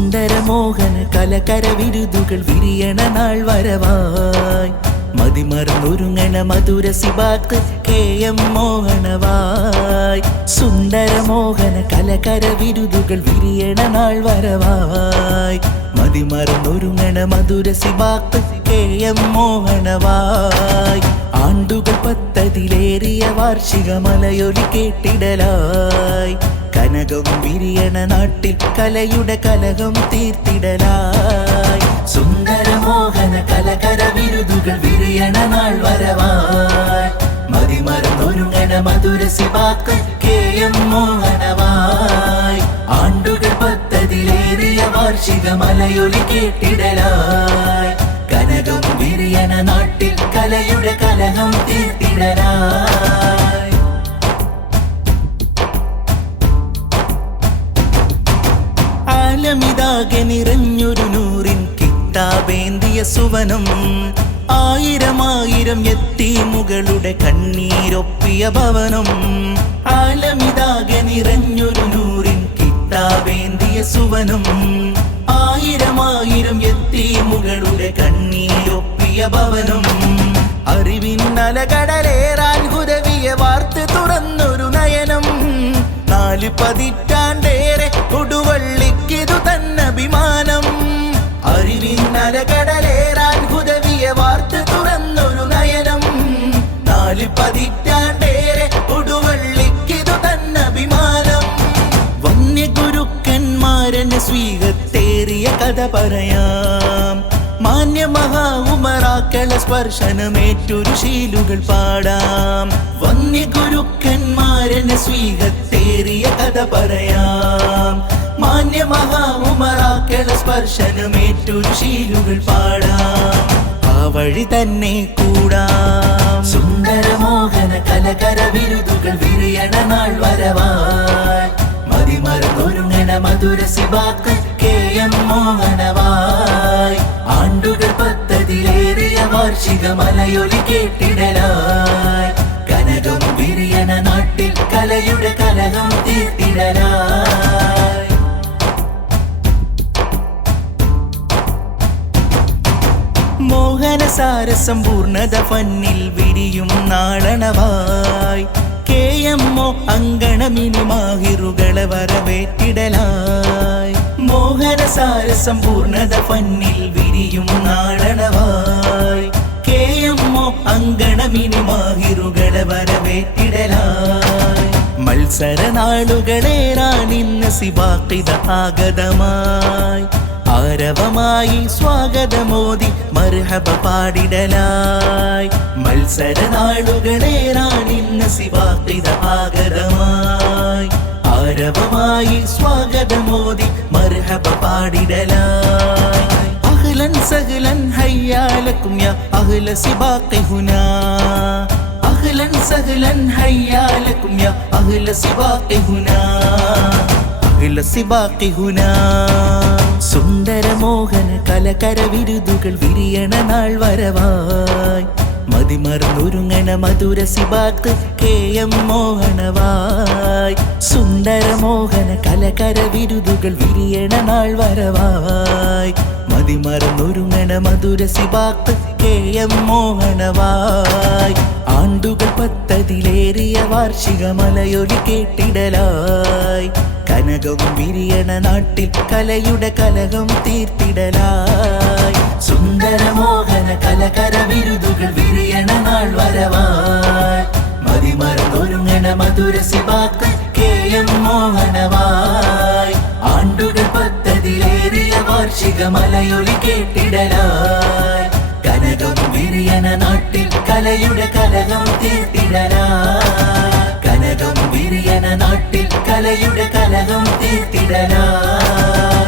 സുന്ദരമോഹന കലകര വിരുതുകൾ വിരിയണ നാൾ വരവായി മതിമറന്നൊരുങ്ങണ മധുര സിബാക്ക് KM മോഹനവായി സുന്ദരമോഹന കലകര വിരുതുകൾ വിരിയണ നാൾ വരവായി മതിമറന്നൊരുങ്ങണ മധുര സിബാക്ക് KM മോഹനവായി ആണ്ടുകൾ 10 വാർഷിക മലയൊലി കേട്ടിടലായി കനകം വിരിയണ നാട്ടിൽ കലയുടെ കലകം തീർത്തിടലായി സുന്ദരമോഹന കലകര വിരുതുകൾ വിരിയണ നാൾ വരവായി മതിമറന്നൊരുങ്ങണ മധുര സിബാക്ക് KM മോഹനവായി ആണ്ടുകൾ 10 വാർഷിക മലയൊലി കേട്ടിടലായി കനകം വിരിയണ നാട്ടിൽ കലയുടെ കലകം തീർത്തിടലായി ആലമിതാകെ നിറഞ്ഞൊരു നൂറിൻ കിതാബേന്തിയ സുവനം ആയിരം യത്തീമുകളുടെ കണ്ണീരൊപ്പിയ ഭവനം ആലമിതാകെ നിറഞ്ഞൊരു നൂറിൻ കിതാബേന്തിയ സുവനം ആയിരം യത്തീമുകളുടെ കണ്ണീരൊപ്പിയ ഭവനം അറിവിൻ അലകടലേറാൻ ഹുദവിയ വാർത്ത് തുറന്നൊരു നയനം 4 പതിറ്റാണ്ടേറെ കൊടുവള്ളിക്കിതു തന്നഭിമാനം അറിവിൻ അലകടലേറാൻ ഹുദവിയ വാർത്ത് തുറന്നൊരു നയനം 4 പതിറ്റാണ്ടേറെ കൊടുവള്ളിക്കിതു തന്നഭിമാനം വന്യഗുരുക്കന്മാരന് സ്വീകത്തേറിയ കഥ പറയാം മാന്യമഹാ ഉമറാക്കള സ്പർശനമേറ്റൊരു ശീലുകൾ പാടാം വന്യഗുരുക്കന്മാരന് സ്വീകത്തേറിയ കഥ പറയാം മാന്യമഹാ ഉമറാക്കള സ്പർശനമേറ്റൊരു ശീലുകൾ പാടാം ആ വഴി തന്നെ കൂടാം സുന്ദരമോഹന കലകര വിരുതുകൾ വിരിയണ നാൾ വരവായി മതിമറന്നൊരുങ്ങണ മധുര സിബാക്ക് KM മോഹനവായി ആണ്ടുകൾ 10 വാർഷിക മലയൊലി കേട്ടിടലായി കനകം വിരിയണ നാട്ടിൽ കലയുടെ കലകം തീർത്തിടലായി മോഹന സാരസമ്പൂർണത ഫന്നിൽ വിരിയും നാളണവായി KM അങ്കണമിനി മാഹിറുകളെ വരവേറ്റിടലായി മോഹന സാരസമ്പൂർണത ഫന്നിൽ വിരിയും നാളണവായി KM അങ്കണമിനി മാഹിറുകളെ വരവേറ്റിടലായി മത്സര നാളുകളേറാനിന്ന് സിബാക്കിത ആഗതമായി ആരവമായി സ്വാഗതമോദി മർഹബ പാടിടലായി മത്സര നാളുകളേറാനിന്ന് സിബാക്കിത ആഗതമായി ആരവമായി സ്വാഗതമോദി മർഹബ പാടിടലായി അഹ്ലൻ സഹ്ലൻ ഹയ്യാലക്കും യാ അഹ്ല സിബാഖി ഹുനാ അഹ്ലൻ സഹ്ലൻ ഹയ്യാലക്കും യാ അഹ്ല സിബാഖി ഹുനാ അഹ്ല സിബാഖി ഹുനാ സുന്ദരമോഹന കലകര വിരുതുകൾ വിരിയണ നാൾ വരവായി മതിമറന്നൊരുങ്ങണ മധുര സിബാക്ക് KM മോഹനവായി സുന്ദരമോഹന കലകര വിരുതുകൾ വിരിയണ നാൾ വരവായി മതിമറന്നൊരുങ്ങണ മധുര സിബാക്ക് KM മോഹനവായി ആണ്ടുകൾ 10 വാർഷിക മലയൊലി കേട്ടിടലായി കനകം വിരിയണ നാട്ടിൽ കലയുടെ കലകം തീർത്തിടലായി സുന്ദരമോഹന കലകര വിരുതുകൾ വിരിയണ നാൾ വരവായി മതിമറന്നൊരുങ്ങണ മധുര സിബാക്ക് KM മോഹനവായി ആണ്ടുകൾ 10 വാർഷിക മലയൊലി കേട്ടിടലായി കനകം വിരിയണ നാട്ടിൽ കലയുടെ കലകം തീർത്തിടലായി കനകം വിരിയണ നാട്ടിൽ കലയുടെ കലകം തീർത്തിടലായി